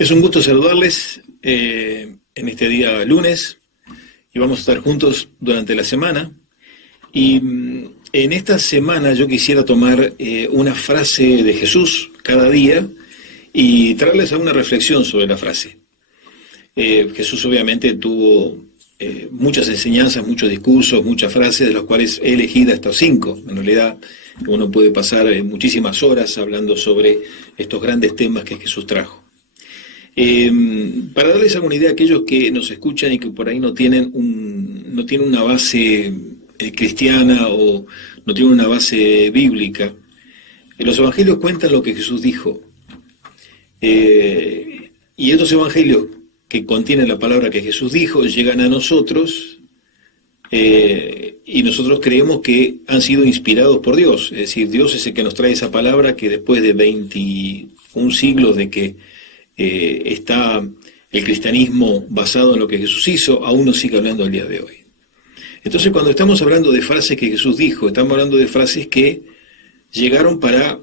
Es un gusto saludarles en este día lunes y vamos a estar juntos durante la semana. Y en esta semana yo quisiera tomar una frase de Jesús cada día y traerles a una reflexión sobre la frase. Jesús obviamente tuvo muchas enseñanzas, muchos discursos, muchas frases, de las cuales he elegido estas 5. En realidad uno puede pasar muchísimas horas hablando sobre estos grandes temas que Jesús trajo. Para darles alguna idea a aquellos que nos escuchan y que por ahí no tienen una base cristiana o no tienen una base bíblica, los evangelios cuentan lo que Jesús dijo. Y estos evangelios que contienen la palabra que Jesús dijo llegan a nosotros y nosotros creemos que han sido inspirados por Dios. Es decir, Dios es el que nos trae esa palabra que después de 21 siglos de que está el cristianismo basado en lo que Jesús hizo, aún nos sigue hablando al día de hoy. Entonces, cuando estamos hablando de frases que Jesús dijo, estamos hablando de frases que llegaron para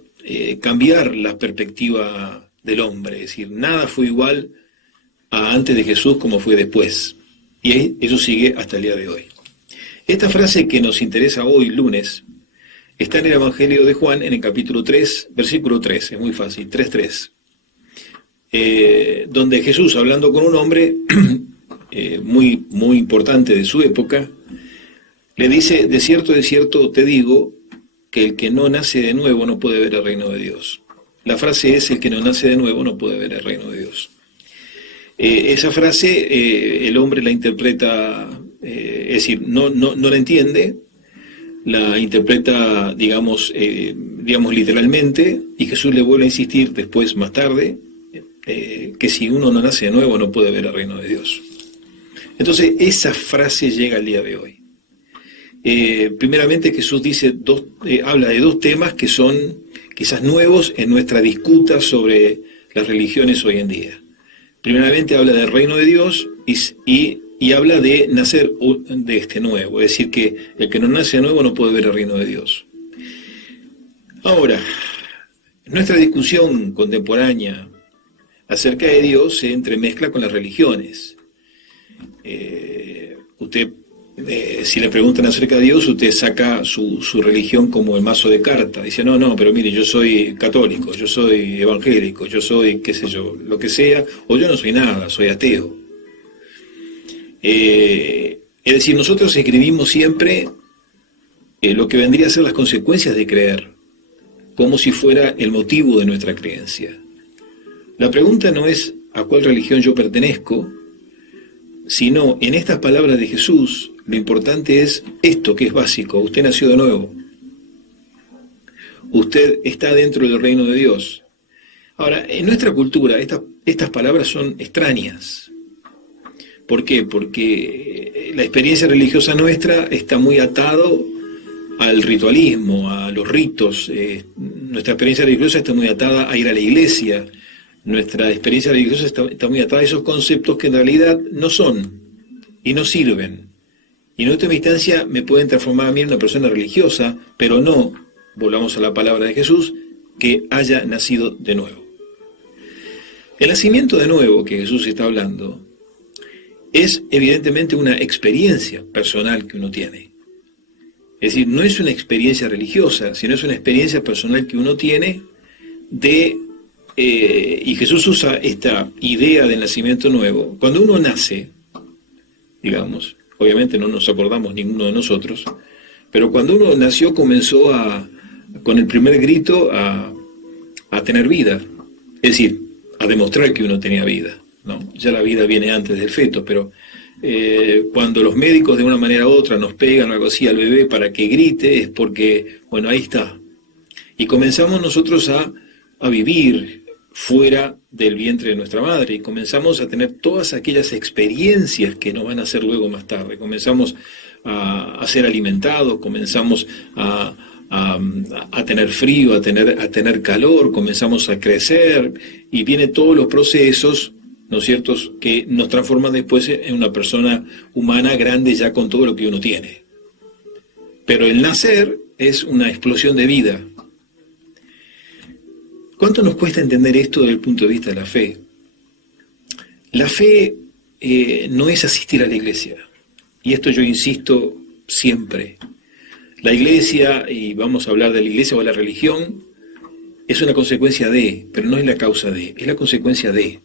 cambiar la perspectiva del hombre. Es decir, nada fue igual a antes de Jesús como fue después. Y eso sigue hasta el día de hoy. Esta frase que nos interesa hoy, lunes, está en el Evangelio de Juan, en el capítulo 3, versículo 3. Es muy fácil, 3:3. Donde Jesús, hablando con un hombre muy, muy importante de su época, le dice: de cierto te digo, que el que no nace de nuevo no puede ver el reino de Dios. La frase es: el que no nace de nuevo no puede ver el reino de Dios. Esa frase el hombre la interpreta, es decir, no la entiende, la interpreta, digamos literalmente, y Jesús le vuelve a insistir después, más tarde, que si uno no nace de nuevo no puede ver el reino de Dios. Entonces esa frase llega al día de hoy. Primeramente Jesús dice habla de 2 temas que son quizás nuevos en nuestra disputa sobre las religiones hoy en día. Primeramente habla del reino de Dios y habla de nacer de este nuevo, es decir, que el que no nace de nuevo no puede ver el reino de Dios. Ahora, nuestra discusión contemporánea acerca de Dios se entremezcla con las religiones. Si le preguntan acerca de Dios, usted saca su religión como el mazo de cartas. Dice: no, pero mire, yo soy católico, yo soy evangélico, yo soy, qué sé yo, lo que sea, o yo no soy nada, soy ateo. Es decir, nosotros escribimos siempre lo que vendría a ser las consecuencias de creer, como si fuera el motivo de nuestra creencia. La pregunta no es a cuál religión yo pertenezco, sino en estas palabras de Jesús, lo importante es esto que es básico: usted nació de nuevo. Usted está dentro del reino de Dios. Ahora, en nuestra cultura estas palabras son extrañas. ¿Por qué? Porque la experiencia religiosa nuestra está muy atado al ritualismo, a los ritos. Nuestra experiencia religiosa está muy atada a ir a la iglesia. Nuestra experiencia religiosa está muy atada a esos conceptos que en realidad no son y no sirven. Y en última instancia me pueden transformar a mí en una persona religiosa, pero no, volvamos a la palabra de Jesús, que haya nacido de nuevo. El nacimiento de nuevo que Jesús está hablando es evidentemente una experiencia personal que uno tiene. Es decir, no es una experiencia religiosa, sino es una experiencia personal que uno tiene y Jesús usa esta idea del nacimiento nuevo. Cuando uno nace, digamos, obviamente no nos acordamos ninguno de nosotros, pero cuando uno nació comenzó con el primer grito a tener vida, es decir, a demostrar que uno tenía vida, ¿no? Ya la vida viene antes del feto, pero cuando los médicos de una manera u otra nos pegan algo así al bebé para que grite, es porque, bueno, ahí está. Y comenzamos nosotros a vivir fuera del vientre de nuestra madre y comenzamos a tener todas aquellas experiencias que nos van a hacer luego más tarde. Comenzamos a ser alimentados, comenzamos a tener frío, a tener calor, comenzamos a crecer y vienen todos los procesos, ¿no es cierto?, que nos transforman después en una persona humana grande ya con todo lo que uno tiene. Pero el nacer es una explosión de vida. ¿Cuánto nos cuesta entender esto desde el punto de vista de la fe? La fe no es asistir a la iglesia, y esto yo insisto siempre. La iglesia, y vamos a hablar de la iglesia o la religión, es una consecuencia de, pero no es la causa de, es la consecuencia de.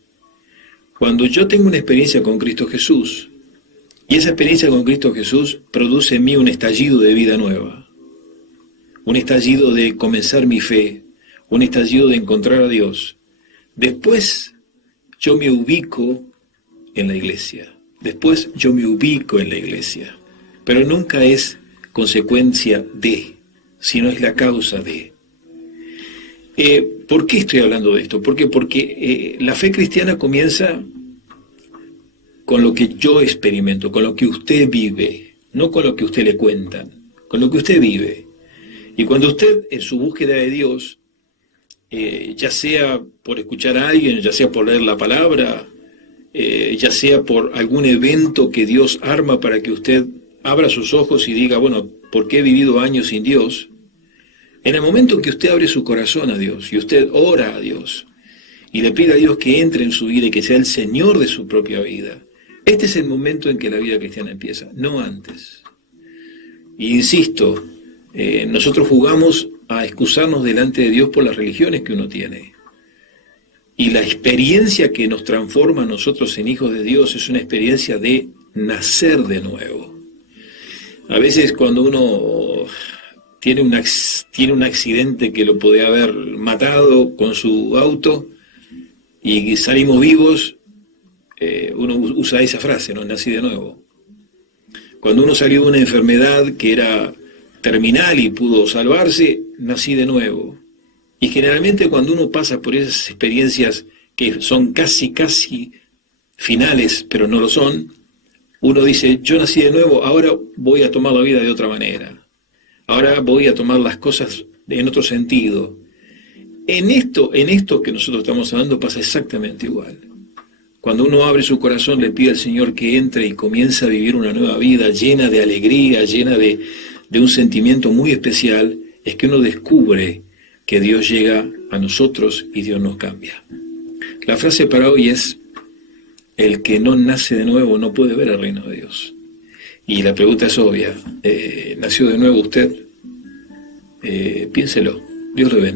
Cuando yo tengo una experiencia con Cristo Jesús, y esa experiencia con Cristo Jesús produce en mí un estallido de vida nueva, un estallido de comenzar mi fe, un estallido de encontrar a Dios, después yo me ubico en la iglesia, pero nunca es consecuencia de, sino es la causa de. ¿Por qué estoy hablando de esto? Porque la fe cristiana comienza con lo que yo experimento, con lo que usted vive, no con lo que usted le cuentan, con lo que usted vive. Y cuando usted en su búsqueda de Dios, ya sea por escuchar a alguien, ya sea por leer la palabra, ya sea por algún evento que Dios arma para que usted abra sus ojos y diga, bueno, ¿por qué he vivido años sin Dios? En el momento en que usted abre su corazón a Dios y usted ora a Dios y le pide a Dios que entre en su vida y que sea el Señor de su propia vida, este es el momento en que la vida cristiana empieza, no antes. Y insisto, nosotros jugamos a excusarnos delante de Dios por las religiones que uno tiene. Y la experiencia que nos transforma a nosotros en hijos de Dios es una experiencia de nacer de nuevo. A veces cuando uno tiene un accidente que lo puede haber matado con su auto y salimos vivos, uno usa esa frase, ¿no? Nací de nuevo. Cuando uno salió de una enfermedad que era terminal y pudo salvarse, nací de nuevo. Y generalmente cuando uno pasa por esas experiencias que son casi finales, pero no lo son, uno dice, yo nací de nuevo, ahora voy a tomar la vida de otra manera. Ahora voy a tomar las cosas en otro sentido. En esto que nosotros estamos hablando pasa exactamente igual. Cuando uno abre su corazón, le pide al Señor que entre y comienza a vivir una nueva vida llena de alegría, llena de un sentimiento muy especial, es que uno descubre que Dios llega a nosotros y Dios nos cambia. La frase para hoy es, el que no nace de nuevo no puede ver el reino de Dios. Y la pregunta es obvia, ¿nació de nuevo usted? Piénselo, Dios le bendiga.